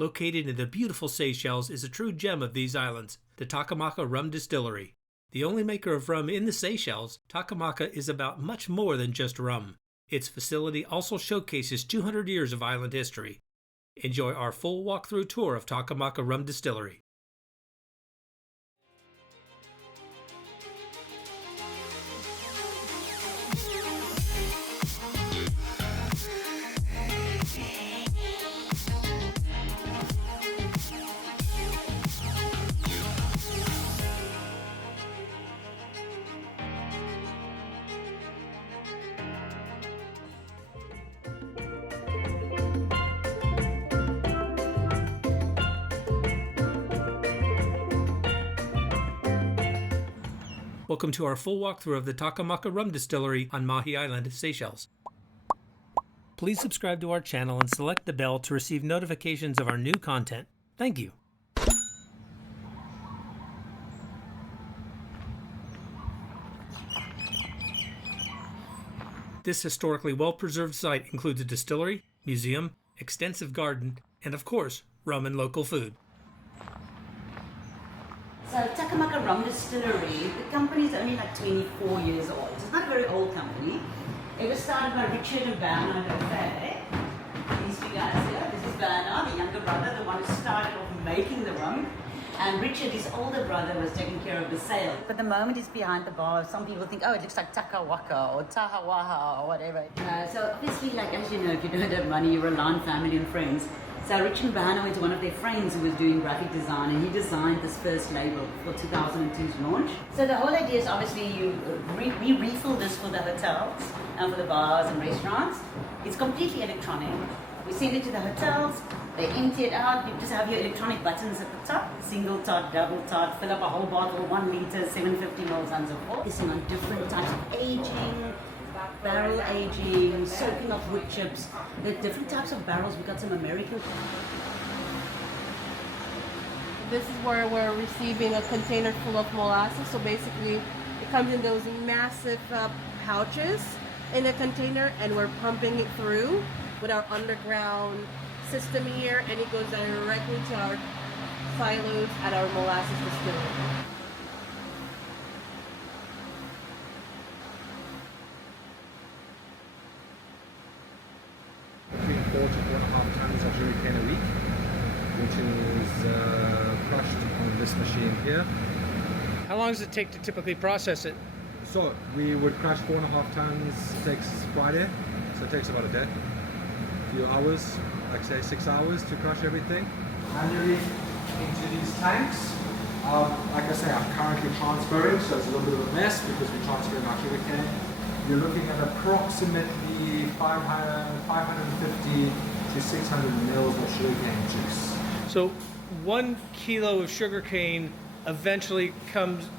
Located in the beautiful Seychelles is a true gem of these islands, the Takamaka Rum Distillery. The only maker of rum in the Seychelles, Takamaka is about much more than just rum. Its facility also showcases 200 years of island history. Enjoy our full walkthrough tour of Takamaka Rum Distillery. Welcome to our full walkthrough of the Takamaka Rum Distillery on Mahé Island, Seychelles. Please subscribe to our channel and select the bell to receive notifications of our new content. Thank you. This historically well-preserved site includes a distillery, museum, extensive garden, and of course, rum and local food. So Takamaka Rum Distillery, the company is only like 24 years old. It's not a very old company. It was started by Richard and Bernard Mahé. These two guys here. This is Bernard, the younger brother, the one who started off making the rum. And Richard, his older brother, was taking care of the sale. But the moment he's behind the bar, some people think, oh, it looks like Takawaka or Tahawaha or whatever. So obviously, like, as you know, if you don't have money, you rely on family and friends. So Richard Bernard is one of their friends who was doing graphic design, and he designed this first label for 2002's launch. So the whole idea is obviously we refill this for the hotels and for the bars and restaurants. It's completely electronic. We send it to the hotels, they empty it out, you just have your electronic buttons at the top, single tot, double tot, fill up a whole bottle, 1 liter, 750 mils and so forth. It's on different types of aging, barrel aging, soaking up wood chips. There are different types of barrels. We've got some American. This is where we're receiving a container full of molasses. So basically, it comes in those massive pouches in a container, and we're pumping it through with our underground system here, and it goes directly to our silos at our molasses distillery. Between 4 to 4.5 tons of sugarcane a week, which is crushed on this machine here. How long does it take to typically process it? So we would crush 4.5 tons, takes Friday, so it takes about a day. A few hours, like say 6 hours to crush everything. Manually into these tanks. Like I say, I'm currently transferring, so it's a little bit of a mess because we're transferring our sugarcane. You're looking at approximately 550 to 600 mils of sugarcane juice. So 1 kilo of sugarcane eventually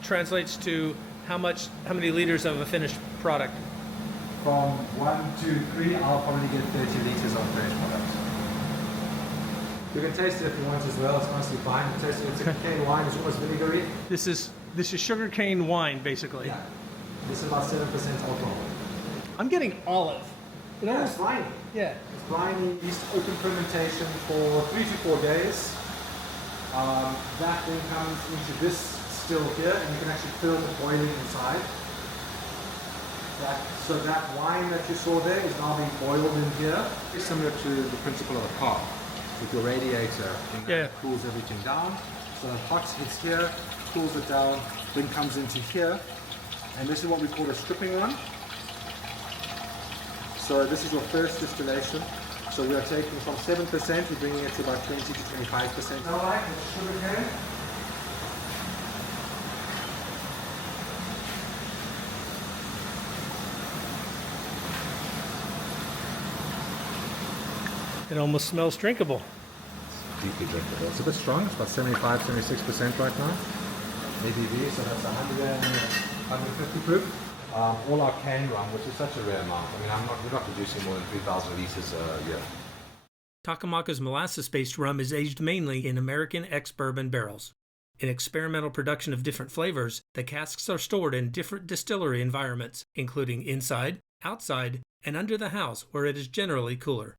translates to how many liters of a finished product? From 1 to 3, I'll probably get 30 liters of finished product. You can taste it if you want as well. It's mostly fine. It's a cane wine. It's almost vinegary. This is sugarcane wine, basically. Yeah. This is about 7% alcohol. I'm getting olive. Yeah, it's briny. Yeah. It's briny. Yeast open fermentation for 3 to 4 days. That then comes into this still here, and you can actually feel the boiling inside. So that wine that you saw there is now being boiled in here. It's similar to the principle of a car. With your radiator, it cools everything down. So hot hits here, cools it down, then comes into here. And this is what we call a stripping one. So this is your first distillation. So we are taking from 7%, we're bringing it to about 20 to 25%. All right, it's sugarcane. It almost smells drinkable. It's deeply drinkable. It's a bit strong. It's about 75, 76% right now. ABV, so that's 150 proof. All our cane rum, which is such a rare amount. I mean, we're not producing more than 3,000 liters a year. Takamaka's molasses-based rum is aged mainly in American ex-bourbon barrels. In experimental production of different flavors, the casks are stored in different distillery environments, including inside, outside, and under the house, where it is generally cooler.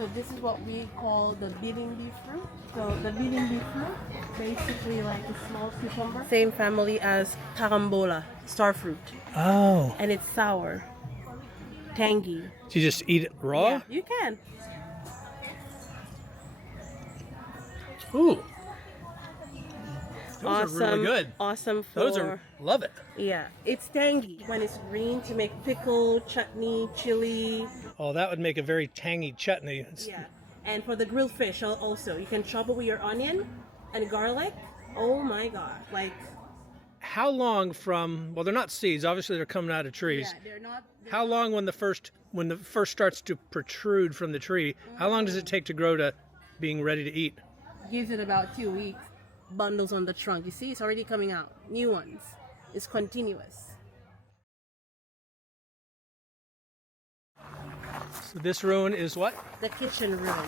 So this is what we call the bilimbi fruit. So the bilimbi fruit, basically like a small cucumber. Same family as carambola, star fruit. Oh. And it's sour, tangy. Do you just eat it raw? Yeah, you can. Ooh. Those Awesome, are really good. awesome for... Those are, love it. Yeah, it's tangy. When it's green, to make pickle, chutney, chili. Oh, that would make a very tangy chutney. Yeah, and for the grilled fish also, you can chop it with your onion and garlic. Oh my God, like... How long from, well, they're not seeds, obviously they're coming out of trees. Yeah, they're not... How long when the first starts to protrude from the tree, how long does it take to grow to being ready to eat? Gives it about 2 weeks. Bundles on the trunk. You see, it's already coming out. New ones. It's continuous. So this ruin is what? The kitchen room.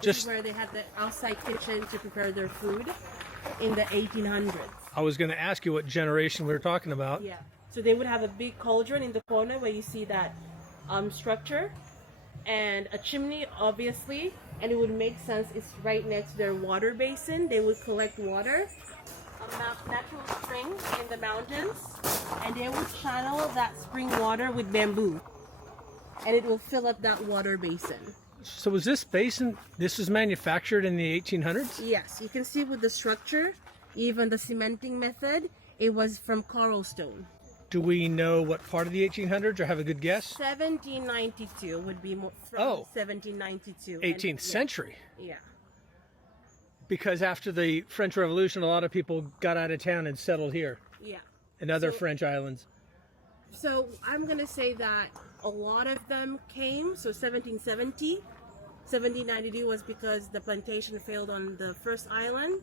This is where they had the outside kitchen to prepare their food in the 1800s. I was going to ask you what generation we were talking about. Yeah. So they would have a big cauldron in the corner where you see that structure, and a chimney, obviously, and it would make sense. It's right next to their water basin. They would collect water, a natural spring in the mountains, and they would channel that spring water with bamboo, and it will fill up that water basin. So was this basin, this was manufactured in the 1800s? Yes, you can see with the structure, even the cementing method, it was from coral stone. Do we know what part of the 1800s or have a good guess? 1792 would be more from 1792. 18th century. Yeah. Because after the French Revolution, a lot of people got out of town and settled here. Yeah. And other French islands. So I'm going to say that a lot of them came, so 1770. 1792 was because the plantation failed on the first island.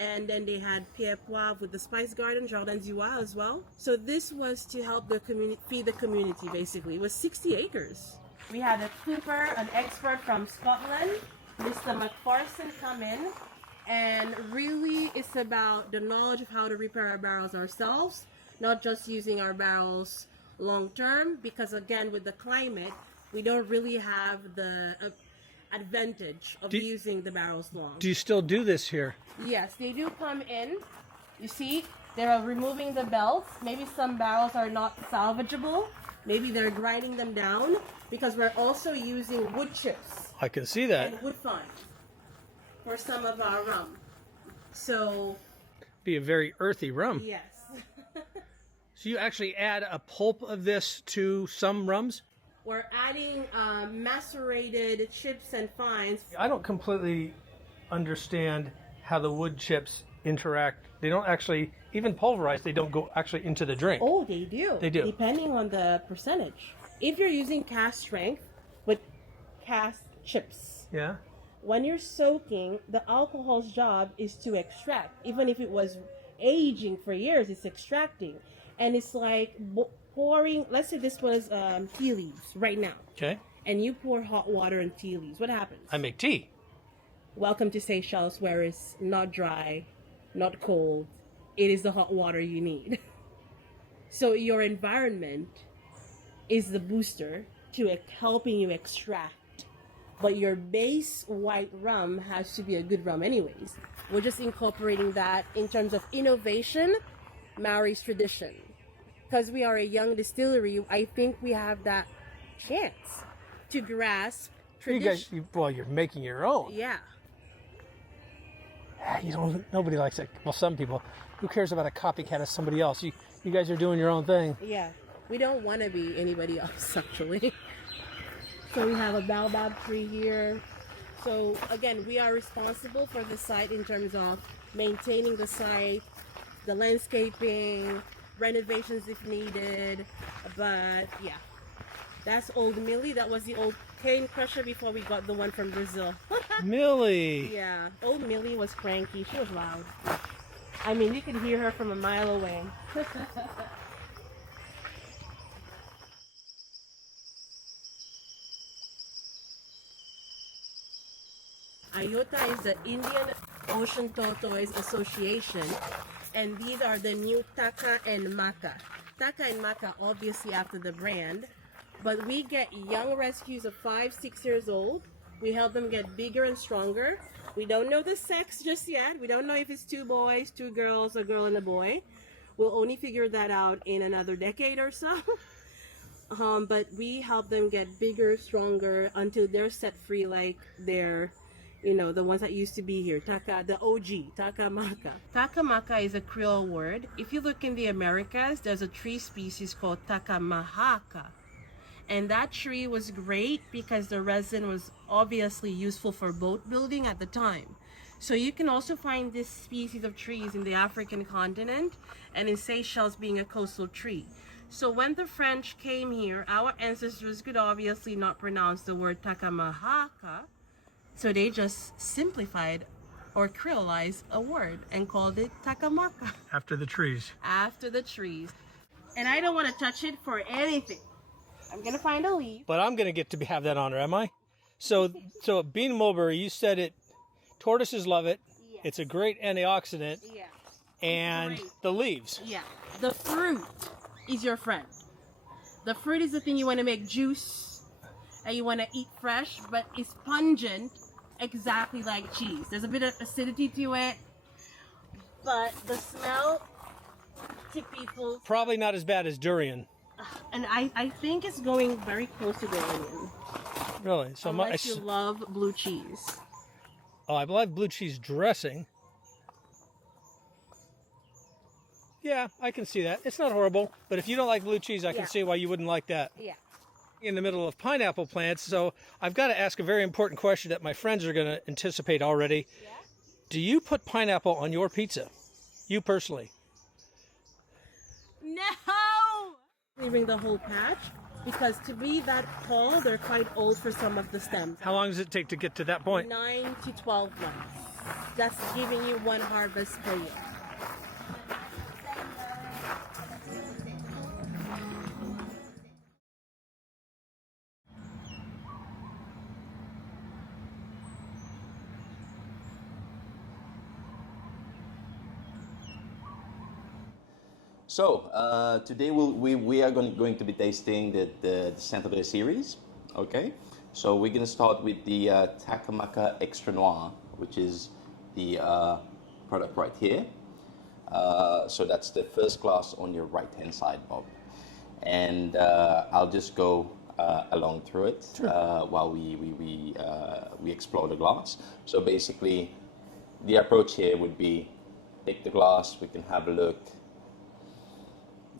And then they had Pierre Poivre with the Spice Garden, Jardin du Roi as well. So this was to help the community, feed the community basically. It was 60 acres. We had a cooper, an expert from Scotland, Mr. McPherson, come in. And really it's about the knowledge of how to repair our barrels ourselves, not just using our barrels long term, because again, with the climate, we don't really have the advantage of using the barrels long. Do you still do this here? Yes, they do come in. You see, they're removing the belts. Maybe some barrels are not salvageable. Maybe they're grinding them down, because we're also using wood chips I can see that. and wood fine for some of our rum. So, Be a very earthy rum. yes. So you actually add a pulp of this to some rums? We're adding macerated chips and fines. I don't completely understand how the wood chips interact. They don't actually, even pulverized, they don't go actually into the drink. Oh, they do. They do. Depending on the percentage. If you're using cast strength with cast chips, Yeah? when you're soaking, the alcohol's job is to extract. Even if it was aging for years, it's extracting. And it's like pouring, let's say this was tea leaves right now. Okay. And you pour hot water and tea leaves. What happens? I make tea. Welcome to Seychelles, where it's not dry, not cold. It is the hot water you need. So your environment is the booster to helping you extract. But your base white rum has to be a good rum anyways. We're just incorporating that in terms of innovation, marries tradition. Because we are a young distillery, I think we have that chance to grasp You tradition. guys, well, you're making your own. Yeah. You don't. Nobody likes it. Well, some people. Who cares about a copycat of somebody else? You guys are doing your own thing. Yeah. We don't want to be anybody else, actually. So we have a baobab tree here. So again, we are responsible for the site in terms of maintaining the site, the landscaping, renovations if needed. But yeah, that's Old Millie. That was the old cane crusher before we got the one from Brazil. Millie. Yeah, old Millie was cranky. She was loud. I mean, you could hear her from a mile away. IOTA is the Indian Ocean Tortoise Association, and these are the new Taka and Maka. Taka and Maka, obviously after the brand, but we get young rescues of 5-6 years old We help them get bigger and stronger. We don't know the sex just yet. We don't know if it's 2 boys, 2 girls, a girl and a boy. We'll only figure that out in another decade or so. But we help them get bigger, stronger until they're set free like they're, the ones that used to be here. The OG, Takamaka. Takamaka is a Creole word. If you look in the Americas, there's a tree species called Takamaka. And that tree was great because the resin was obviously useful for boat building at the time. So you can also find this species of trees in the African continent and in Seychelles being a coastal tree. So when the French came here, our ancestors could obviously not pronounce the word Takamahaka. So they just simplified or creolized a word and called it Takamaka. After the trees. After the trees. And I don't want to touch it for anything. I'm going to find a leaf. But I'm going to get to have that honor, am I? So bean mulberry, you said it, tortoises love it. Yes. It's a great antioxidant. Yeah. And Great. the leaves. Yeah. The fruit is your friend. The fruit is the thing you want to make juice and you want to eat fresh, but it's pungent, exactly like cheese. There's a bit of acidity to it, but the smell to people... Probably not as bad as durian. And I think it's going very close to the onion. Really? So unless you love blue cheese. Oh, I love blue cheese dressing. Yeah, I can see that. It's not horrible, but if you don't like blue cheese, I can see why you wouldn't like that. Yeah. In the middle of pineapple plants, so I've got to ask a very important question that my friends are going to anticipate already. Yeah? Do you put pineapple on your pizza? You personally? No! Leaving the whole patch, because to be that tall, they're quite old for some of the stems. How long does it take to get to that point? 9 to 12 months. That's giving you 1 harvest per year. So today we are going to be tasting the Saint-André series. Okay, so we're going to start with the Takamaka Extra Noir, which is the product right here. So that's the first glass on your right hand side, Bob. And I'll just go along through it while we explore the glass. So basically, the approach here would be take the glass, we can have a look.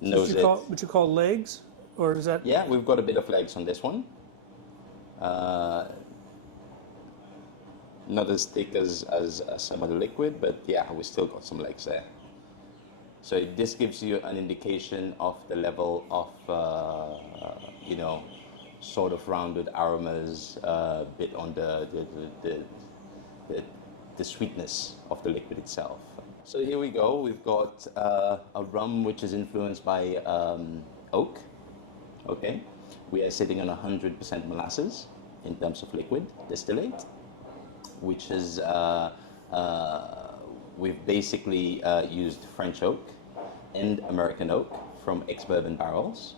What you call legs, or is that? Yeah, we've got a bit of legs on this one. Not as thick as some of the liquid, but yeah, we still got some legs there. So this gives you an indication of the level of, sort of rounded aromas, a bit on the sweetness of the liquid itself. So here we go. We've got a rum which is influenced by oak. Okay, we are sitting on 100% molasses in terms of liquid distillate, which is we've basically used French oak and American oak from ex-bourbon barrels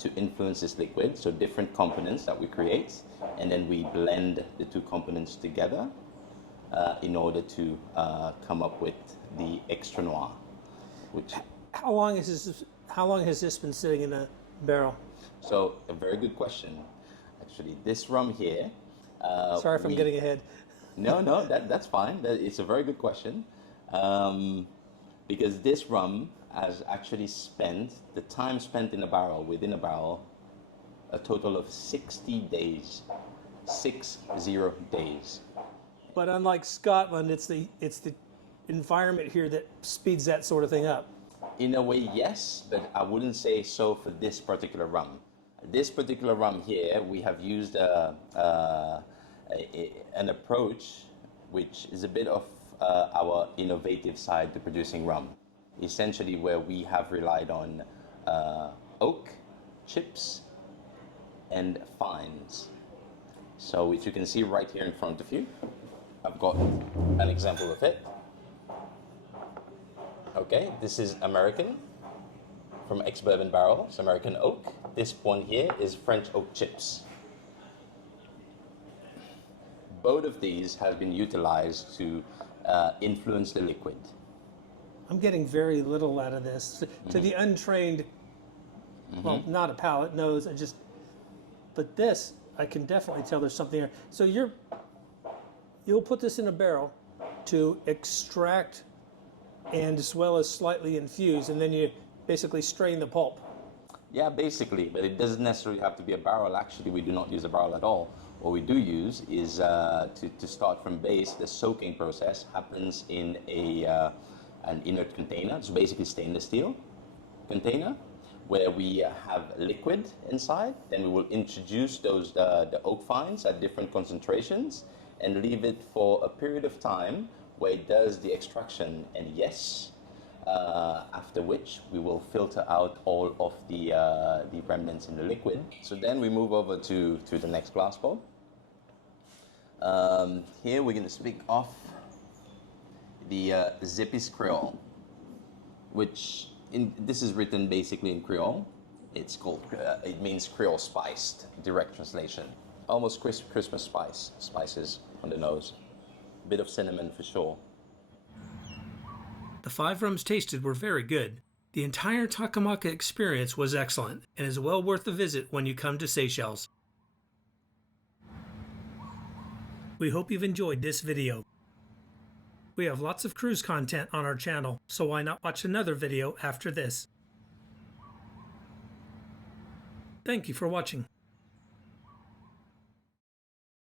to influence this liquid. So different components that we create, and then we blend the 2 components together in order to come up with the Extra Noir. Which How long has this been sitting in a barrel? So a very good question. Actually, this rum here. Sorry if I'm getting ahead. No, that's fine. It's a very good question, because this rum has actually spent the time spent in a barrel, within a barrel, a total of 60 days. 60 days. But unlike Scotland, it's the environment here that speeds that sort of thing up. In a way, yes, but I wouldn't say so for this particular rum. This particular rum here, we have used an approach which is a bit of our innovative side to producing rum. Essentially, where we have relied on oak, chips, and fines. So if you can see right here in front of you, I've got an example of it. Okay, this is American from ex-bourbon barrels, American oak. This one here is French oak chips. both of these have been utilized to influence the liquid. I'm getting very little out of this. To the untrained, well, not a palate, nose, but this, I can definitely tell there's something here. So you'll put this in a barrel to extract and as well as slightly infuse, and then you basically strain the pulp. Yeah, basically, but it doesn't necessarily have to be a barrel. Actually, we do not use a barrel at all. What we do use is to start from base. The soaking process happens in an inert container, so basically stainless steel container, where we have liquid inside. Then we will introduce the oak fines at different concentrations and leave it for a period of time where it does the extraction, and yes, after which we will filter out all of the remnants in the liquid. So then we move over to the next glass bowl. Here we're going to speak of the Zippy's Creole, which this is written basically in Creole. It's called, it means Creole spiced, direct translation. Almost Christmas spices on the nose. A bit of cinnamon for sure. The 5 rums tasted were very good. The entire Takamaka experience was excellent and is well worth a visit when you come to Seychelles. We hope you've enjoyed this video. We have lots of cruise content on our channel, so why not watch another video after this? Thank you for watching.